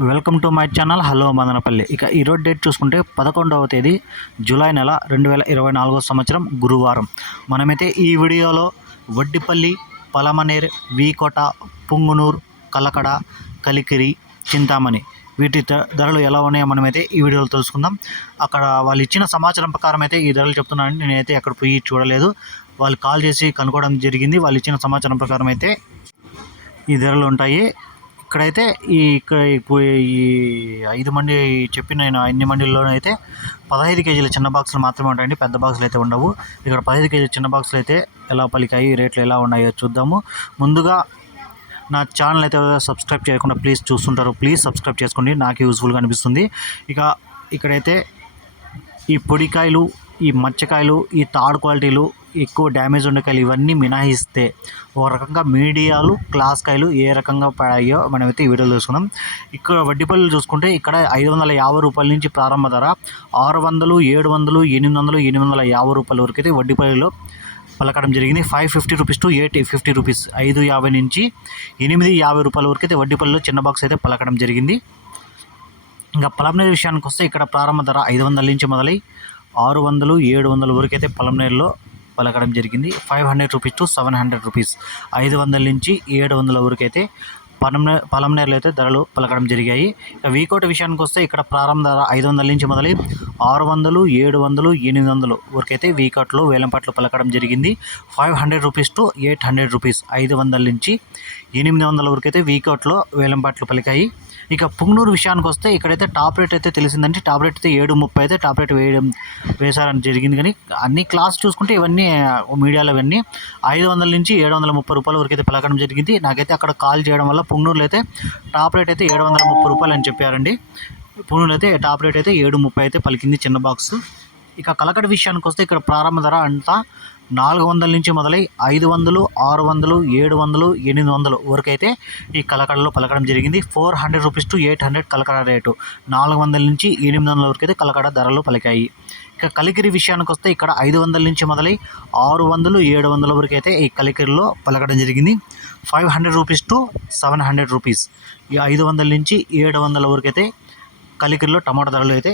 Welcome to my channel hello Madanapalle. ఇక ఈరోజు date చూసుకుంటే 11వ తేదీ జూలై నెల 2024 సంవత్సరం గురువారం. మనమైతే ఈ వీడియోలో వడ్డిపల్లి, పలమనేర్, వీకోట, పుంగునూరు, కలకడ, కలికిరి, చింతామణి వీటి ధరలు ఎలా ఉన్నాయో మనమైతే ఈ వీడియోలో తెలుసుకుందాం. అక్కడ వాళ్ళు ఇచ్చిన సమాచారం ప్రకారం అయితే ఈ ధరలు చెప్తున్నాను. నేనైతే అక్కడ పోయి చూడలేదు, వాళ్ళు కాల్ చేసి కనుక్కోవడం జరిగింది. వాళ్ళు ఇచ్చిన సమాచారం ప్రకారం అయితే ఈ ధరలు ఉంటాయి. ఇక్కడైతే ఈ 5 మంది చెప్పిన అన్ని మండీల్లో అయితే 15 కేజీల చిన్న బాక్సులు మాత్రమే ఉంటాయండి, పెద్ద బాక్సులు అయితే ఉండవు. ఇక్కడ 15 కేజీల చిన్న బాక్సులు అయితే ఎలా పలికాయి, రేట్లు ఎలా ఉన్నాయో చూద్దాము. ముందుగా నా ఛానల్ అయితే సబ్స్క్రైబ్ చేయకుండా ప్లీజ్ చూస్తుంటారు, ప్లీజ్ సబ్స్క్రైబ్ చేసుకోండి, నాకు యూస్ఫుల్గా అనిపిస్తుంది. ఇక్కడైతే ఈ పొడికాయలు, ఈ మచ్చకాయలు, ఈ థర్డ్ క్వాలిటీలు, ఎక్కువ డ్యామేజ్ ఉండే కాయలు ఇవన్నీ మినహాయిస్తే ఒక రకంగా మీడియాలు, క్లాస్ కాయలు ఏ రకంగా పడాయో మనమైతే ఈ వీడియోలో చూసుకుందాం. ఇక్కడ వడ్డిపల్లి చూసుకుంటే ఇక్కడ 550 రూపాయల నుంచి ప్రారంభ ధర 600, 700, 800, 850 రూపాయల వరకు అయితే వడ్డిపల్లిలో పలకడం జరిగింది. 550 రూపీస్ టు 850 రూపీస్, 550 నుంచి 850 రూపాయల వరకు అయితే వడ్డిపల్లిలో చిన్న బాక్స్ అయితే పలకడం జరిగింది. ఇంకా పలమనేరు విషయానికి వస్తే ఇక్కడ ప్రారంభ ధర 500 నుంచి మొదలై 600, 700 వరకు అయితే పలమనేరులో పలకడం జరిగింది. 500 రూపీస్ టు 700 రూపీస్, 500 నుంచి 700 వరకు అయితే పలమనేరులో అయితే ధరలు పలకడం జరిగాయి. వీకోట విషయానికి వస్తే ఇక్కడ ప్రారంభ ధర 500 నుంచి మొదలై 600, 700, 800 వరకు అయితే వీకోట్లో వేలంపాట్లు పలకడం జరిగింది. 500 రూపీస్ టు 800 రూపీస్, 500 నుంచి 800 వరకు అయితే వీకోట్లో వేలంపాట్లు పలికాయి. ఇక పుంగనూరు విషయానికి వస్తే ఇక్కడైతే టాప్ రేట్ అయితే తెలిసిందంటే టాప్ రేట్ అయితే 730 అయితే టాప్ రేట్ వేసారని జరిగింది. కానీ అన్ని క్లాస్ చూసుకుంటే ఇవన్నీ మీడియాలో ఇవన్నీ 500 నుంచి 730 రూపాయల వరకు అయితే పలకడం జరిగింది. నాకైతే అక్కడ కాల్ చేయడం వల్ల పుంగనూరులో అయితే టాప్ రేట్ అయితే 730 రూపాయలు అని చెప్పారండి. పుంగనూరులో అయితే టాప్ రేట్ అయితే 730 అయితే పలికింది చిన్న బాక్స్. ఇక కలకడ విషయానికి వస్తే ఇక్కడ ప్రారంభ ధర అంతా 400 నుంచి మొదలై 500, 600, 700, 800 వరకు అయితే ఈ కలకడలో పలకడం జరిగింది. 400 రూపీస్ టు 800 కలకడ రేటు, 400 నుంచి 800 వరకు అయితే కలకడ ధరలు పలికాయి. ఇక కలికిరి విషయానికి వస్తే ఇక్కడ 500 నుంచి మొదలై 600, 700 వరకు అయితే ఈ కలికిరిలో పలకడం జరిగింది. 500 రూపీస్ టు 700 రూపీస్, ఈ 500 నుంచి 700 వరకు అయితే కలికిరిలో టమాటా ధరలు అయితే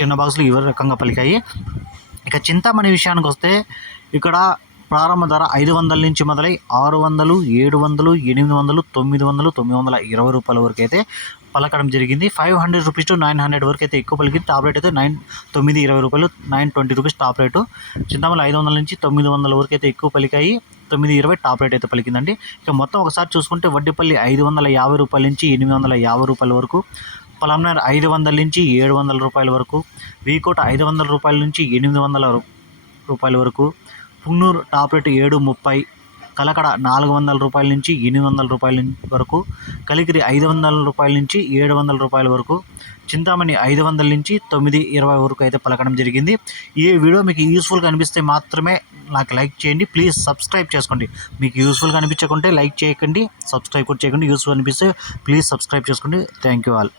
చిన్న బాక్సులు ఈ రకంగా పలికాయి. ఇక చింతామణి విషయానికి వస్తే ఇక్కడ ప్రారంభ ధర 500 నుంచి మొదలై 600, 700, 800, 900, 920 రూపాయల వరకు అయితే పలకడం జరిగింది. 500 రూపీస్ టు 900 వరకు అయితే ఎక్కువ పలికింది. టాప్ రేట్ అయితే 920 రూపాయలు, 920 రూపీస్ టాప్ రేటు. చింతామణి 500 నుంచి 900 వరకు అయితే ఎక్కువ పలికాయి, 920 టాప్ రేట్ అయితే పలికిందండి. ఇక మొత్తం ఒకసారి చూసుకుంటే వడ్డిపల్లి 550 రూపాయల నుంచి 850 రూపాయల వరకు, పలమనేరు 500 నుంచి 700 రూపాయల వరకు, వీకోట 500 రూపాయల నుంచి 800 రూపాయల వరకు, పుంగనూరు టాప్ రేటు 730, కలకడ 400 రూపాయల నుంచి 800 రూపాయల వరకు, కలికిరి 500 రూపాయల నుంచి 700 రూపాయల వరకు, చింతామణి 500 నుంచి 920 వరకు అయితే పలకడం జరిగింది. ఈ వీడియో మీకు యూస్ఫుల్గా అనిపిస్తే మాత్రమే నాకు లైక్ చేయండి, ప్లీజ్ సబ్స్క్రైబ్ చేసుకోండి. మీకు యూస్ఫుల్గా అనిపించకుంటే లైక్ చేయకండి, సబ్స్క్రైబ్ కూడా చేయకండి. యూస్ఫుల్ అనిపిస్తే ప్లీజ్ సబ్స్క్రైబ్ చేసుకోండి. Thank you all.